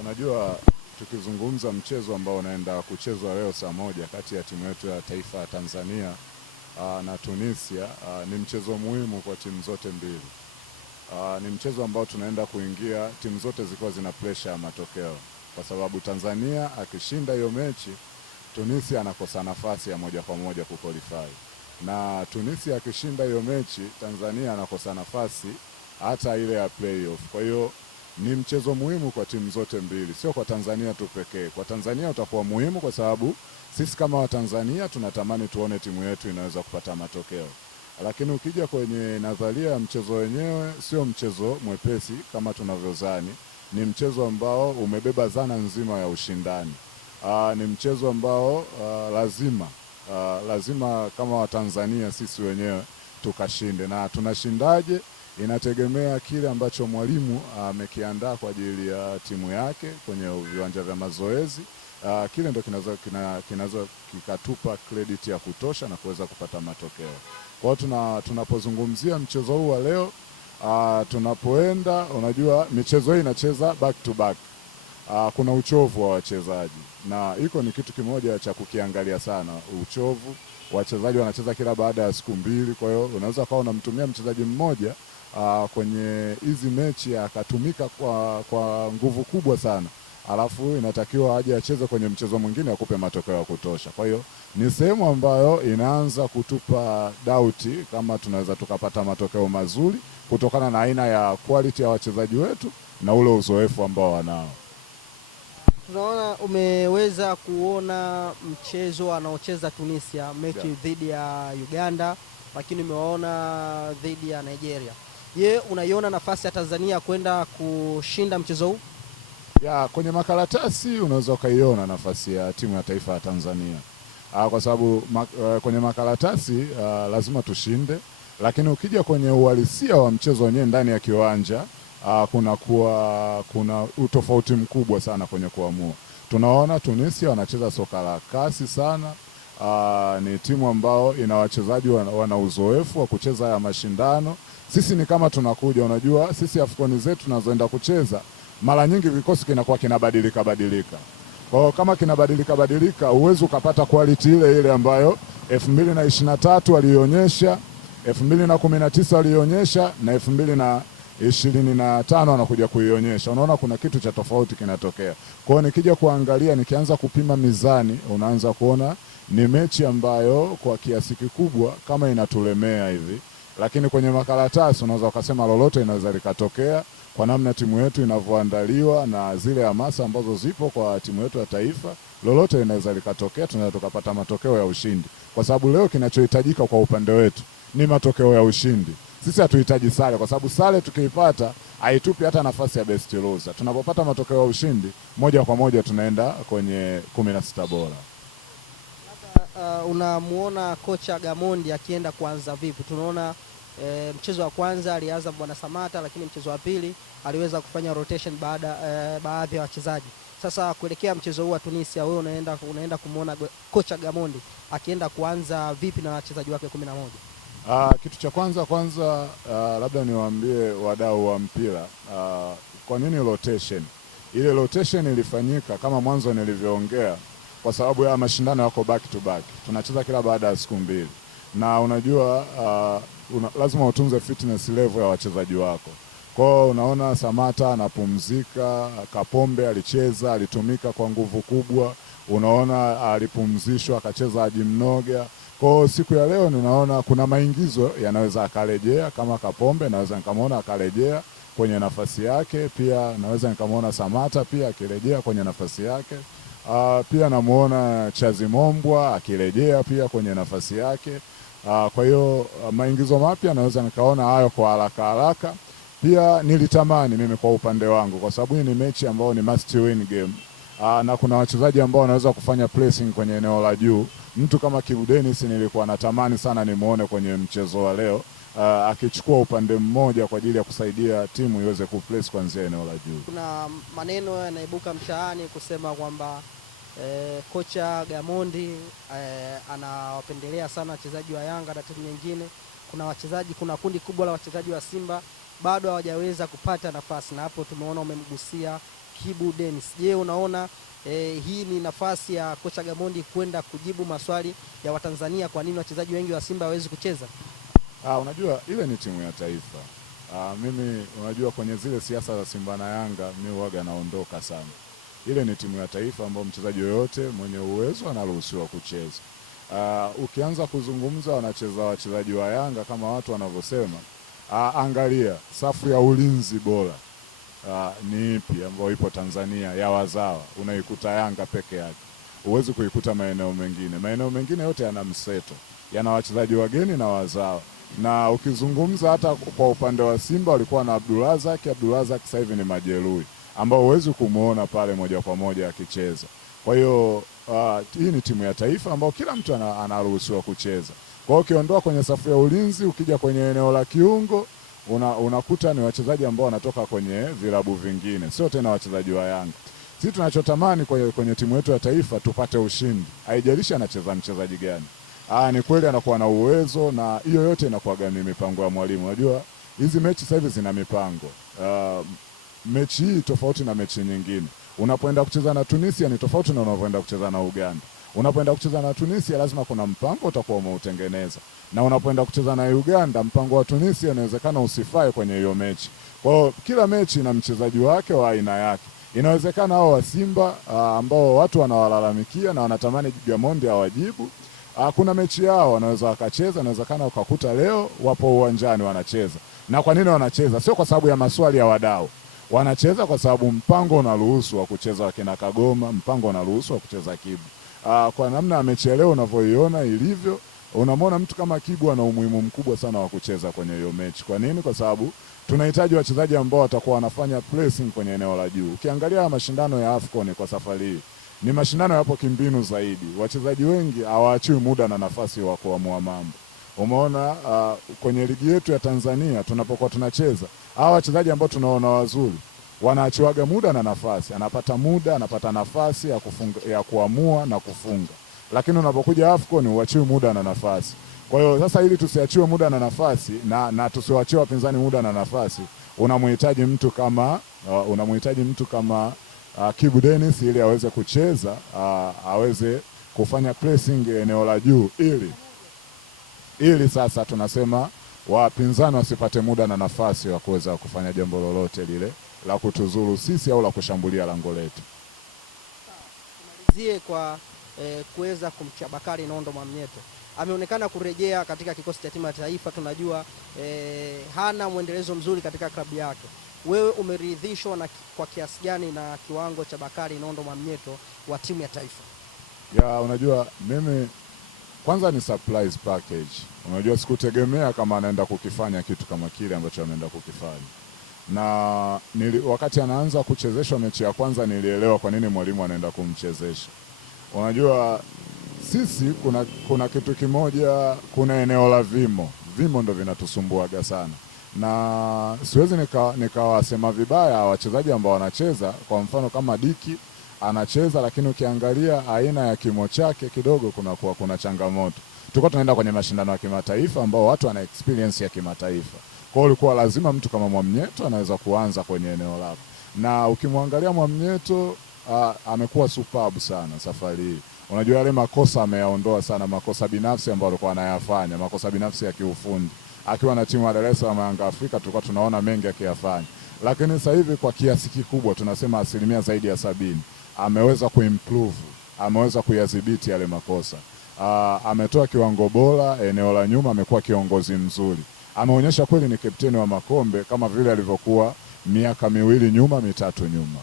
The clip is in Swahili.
Unajua tukizungumza mchezo ambao unaenda kuchezwa leo saa moja kati ya timu yetu ya taifa ya Tanzania na Tunisia, ni mchezo muhimu kwa timu zote mbili. Ni mchezo ambao tunaenda kuingia timu zote zikiwa zina pressure ya matokeo, kwa sababu Tanzania akishinda hiyo mechi, Tunisia anakosa nafasi ya moja kwa moja kuqualify, na Tunisia akishinda hiyo mechi, Tanzania anakosa nafasi hata ile ya playoff. Kwa hiyo ni mchezo muhimu kwa timu zote mbili, sio kwa Tanzania tu pekee. Kwa Tanzania utakuwa muhimu kwa sababu sisi kama Watanzania tunatamani tuone timu yetu inaweza kupata matokeo. Lakini ukija kwenye nadharia ya mchezo wenyewe, sio mchezo mwepesi kama tunavyozani. Ni mchezo ambao umebeba zana nzima ya ushindani. Ni mchezo ambao lazima kama Watanzania sisi wenyewe tukashinde, na tunashindaje inategemea kile ambacho mwalimu amekiandaa kwa ajili ya timu yake kwenye viwanja vya mazoezi. Kile ndio kinaweza kikatupa credit ya kutosha na kuweza kupata matokeo. Kwa hiyo tunapozungumzia mchezo huu wa leo, tunapoenda, unajua michezo hii inacheza back to back. Kuna uchovu wa wachezaji, na hiko ni kitu kimoja cha kukiangalia sana. Uchovu, wachezaji wanacheza kila baada ya siku mbili, kwa hiyo unaweza kawa unamtumia mchezaji mmoja kwenye hizi mechi akatumika kwa nguvu kubwa sana, alafu inatakiwa aje acheze kwenye mchezo mwingine akupe matokeo ya kutosha. Kwa hiyo ni sehemu ambayo inaanza kutupa doubt kama tunaweza tukapata matokeo mazuri kutokana na aina ya quality ya wachezaji wetu na ule uzoefu ambao wanao. Tunaona umeweza kuona mchezo anaocheza Tunisia mechi dhidi ya Uganda, lakini umeona dhidi ya Nigeria. Je, unaiona nafasi ya Tanzania kwenda kushinda mchezo huu? Kwenye makaratasi unaweza ukaiona nafasi ya timu ya taifa ya Tanzania. Kwa sababu kwenye makaratasi lazima tushinde, lakini ukija kwenye uhalisia wa mchezo wenyewe ndani ya kiwanja kuna utofauti mkubwa sana kwenye kuamua. Tunaona Tunisia wanacheza soka la kasi sana. Ni timu ambao ina wachezaji wana uzoefu wa kucheza ya mashindano. Sisi ni kama tunakuja, unajua sisi AFCON zetu tunazoenda kucheza mara nyingi vikosi kinakuwa kinabadilika. Kwa hiyo kama kinabadilika uwezo ukapata quality ile ambayo 2023 alionyesha, 2019 alionyesha na 2025 anakuja kuionyesha. Unaona kuna kitu cha tofauti kinatokea. Kwa hiyo nikija kuangalia, nikianza kupima mizani, unaanza kuona ni mechi ambayo kwa kiasi kikubwa kama inatulemea hivi, lakini kwenye makaratasi unaweza ukasema lolote inaweza likatokea kwa namna timu yetu inavyoandaliwa na zile hamasa ambazo zipo kwa timu yetu ya taifa. Lolote inaweza likatokea, tunaweza tukapata matokeo ya ushindi, kwa sababu leo kinachohitajika kwa upande wetu ni matokeo ya ushindi. Sisi hatuhitaji sare, kwa sababu sare tukiipata haitupi hata nafasi ya best loser. Tunapopata matokeo ya ushindi, moja kwa moja tunaenda kwenye 16 bora. Unamuona kocha Gamondi akienda kuanza vipi? Tunaona mchezo wa kwanza alianza Bwana Samata, lakini mchezo wa pili aliweza kufanya rotation baadhi ya wachezaji. Sasa kuelekea mchezo huu wa Tunisia, wewe unaenda kumuona kocha Gamondi akienda kuanza vipi na wachezaji wake 11? Kitu cha kwanza labda niwaambie wadau wa mpira kwa nini rotation. Ile rotation ilifanyika kama mwanzo nilivyoongea, kwa sababu ya mashindano yako back to back. Tunacheza kila baada ya siku mbili, na unajua lazima utunze fitness level ya wachezaji wako. Kwa hiyo unaona Samata anapumzika, Kapombe alicheza, alitumika kwa nguvu kubwa. Unaona alipumzishwa akacheza Haji Mnoga. Kwa hiyo siku ya leo ninaona kuna maingizo yanaweza akarejea, kama Kapombe naweza nikamwona akarejea kwenye nafasi yake, pia naweza nikamwona Samata pia akirejea kwenye nafasi yake. Pia namuona Chazimombwa akirejea pia kwenye nafasi yake. Kwa hiyo maingizo mapya naweza nikaona hayo kwa haraka. Pia nilitamani mimi kwa upande wangu, kwa sababu hii ni mechi ambayo ni must win game. Na kuna wachezaji ambao wanaweza kufanya pressing kwenye eneo la juu. Mtu kama Kibu Denis nilikuwa natamani sana nimuone kwenye mchezo wa leo akichukua upande mmoja kwa ajili ya kusaidia timu iweze kupress kuanzia eneo la juu. Kuna maneno yanaibuka mtaani kusema kwamba kocha Gamondi anawapendelea sana wachezaji wa Yanga na timu nyingine. Kuna kundi kubwa la wachezaji wa Simba bado hawajaweza kupata nafasi, na hapo tumeona umemgusia Kibu Dennis. Je, unaona hii ni nafasi ya kocha Gamondi kwenda kujibu maswali ya Watanzania, kwa nini wachezaji wengi wa Simba hawezi kucheza? Unajua ile ni timu ya taifa. Mimi unajua kwenye zile siasa za Simba na Yanga mimi huaga naondoka sana. Ile ni timu ya taifa ambayo mchezaji yoyote mwenye uwezo anaruhusiwa kucheza. Ukianza kuzungumza wanacheza wachezaji wa Yanga kama watu wanavyosema, angalia safu ya ulinzi bora ni ipi ambayo ipo Tanzania ya wazawa, unaikuta Yanga peke yake. Huwezi kuikuta maeneo mengine. Maeneo mengine yote yana mseto, yana wachezaji wageni na wazawa. Na ukizungumza hata kwa upande wa Simba walikuwa na Abdulrazak sasa hivi ni majeruhi ambao huwezi kumuona pale moja kwa moja akicheza. Kwa hiyo hii ni timu ya taifa ambao kila mtu anaruhusiwa kucheza. Kwa hiyo ukiondoa kwenye safu ya ulinzi ukija kwenye eneo la kiungo unakuta ni wachezaji ambao wanatoka kwenye vilabu vingine, sio tena wachezaji wa Yanga. Sisi tunachotamani kwenye timu yetu ya taifa tupate ushindi. Haijalishi anacheza mchezaji gani. Ni kweli anakuwa na uwezo, na hiyo yote inakuwa gani mipango ya mwalimu. Unajua hizi mechi sasa hivi zina mipango. Mechi hii tofauti na mechi nyingine. Unapoenda kucheza na Tunisia ni tofauti na unapoenda kucheza na Uganda. Unapoenda kucheza na Tunisia lazima kuna mpango utakuwa umeutengeneza. Na unapoenda kucheza na Uganda mpango wa Tunisia inawezekana usifae kwenye hiyo mechi. Kwa hiyo kila mechi ina mchezaji wake wa aina yake. Inawezekana hao wa Simba ambao watu wanawalalamikia na wanatamani Gamondi awajibu, kuna mechi yao wanaweza wakacheza, inawezekana ukakuta leo wapo uwanjani wanacheza. Na kwa nini wanacheza? Sio kwa sababu ya maswali ya wadau. Wanacheza kwa sababu mpango unaruhusu wa kucheza wakina Kagoma, mpango unaruhusu wa kucheza Kibu. Kwa namna mechi leo unavyoiona ilivyo, unamwona mtu kama Kibu ana umuhimu mkubwa sana wa kucheza kwenye hiyo mechi. Kwa nini? Kwa sababu tunahitaji wachezaji ambao watakuwa wanafanya pressing kwenye eneo la juu. Ukiangalia mashindano ya AFCON kwa safari hii ni mashindano yapo kimbinu zaidi. Wachezaji wengi hawaachiwi muda na nafasi wa kuamua mambo. Umeona kwenye ligi yetu ya Tanzania tunapokuwa tunacheza, hawa wachezaji ambao tunaona wazuri wanaachiwaga muda na nafasi. Anapata muda, anapata nafasi ya kuamua na kufunga. Lakini unapokuja AFCON huachiwi muda na nafasi. Kwa hiyo sasa ili tusiachiwe muda na nafasi na tusiwaachie wapinzani muda na nafasi, unamhitaji mtu kama Kibu Dennis ili aweze kucheza, aweze kufanya pressing eneo la juu ili sasa tunasema wapinzani wasipate muda na nafasi wa kuweza kufanya jambo lolote lile la kutuzuru sisi au la kushambulia lango letu. Tumalizie kwa kuweza kumcha Bakari Nondo Mwamnyeto. Ameonekana kurejea katika kikosi cha timu ya taifa. Tunajua hana mwendelezo mzuri katika klabu yake. Wewe umeridhishwa kwa kiasi gani na kiwango cha Bakari Nondo Mwamnyeto wa timu ya taifa? Unajua mimi kwanza ni surprise package. Unajua sikutegemea kama anaenda kukifanya kitu kama kile ambacho ameenda kukifanya. Na wakati anaanza kuchezeshwa mechi ya kwanza nilielewa kwa nini mwalimu anaenda kumchezesha. Unajua sisi kuna kitu kimoja, kuna eneo la vimo ndo vinatusumbuaga sana. Na siwezi nikawasema vibaya wachezaji ambao wanacheza, kwa mfano kama Diki anacheza, lakini ukiangalia aina ya kimo chake kidogo kuna changamoto. Tulikuwa tunaenda kwenye mashindano ya kimataifa ambao watu wana experience ya kimataifa. Kwa hiyo ulikuwa lazima mtu kama Mwamnyeto anaweza kuanza kwenye eneo lako. Na ukimwangalia Mwamnyeto amekuwa superb sana safari hii. Unajua yale makosa ameyaondoa sana, makosa binafsi ambayo alikuwa anayafanya, makosa binafsi ya kiufundi. Akiwa na timu ya Dar es Salaam Yanga Afrika tulikuwa tunaona mengi akiyafanya. Lakini sasa hivi kwa kiasi kikubwa tunasema asilimia zaidi ya 70 ameweza kuimprove, ameweza kuyadhibiti yale makosa. Ametoa kiwango bora eneo la nyuma, amekuwa kiongozi mzuri. Ameonyesha kweli ni kapteni wa makombe kama vile alivyokuwa miaka 2 nyuma, 3 nyuma.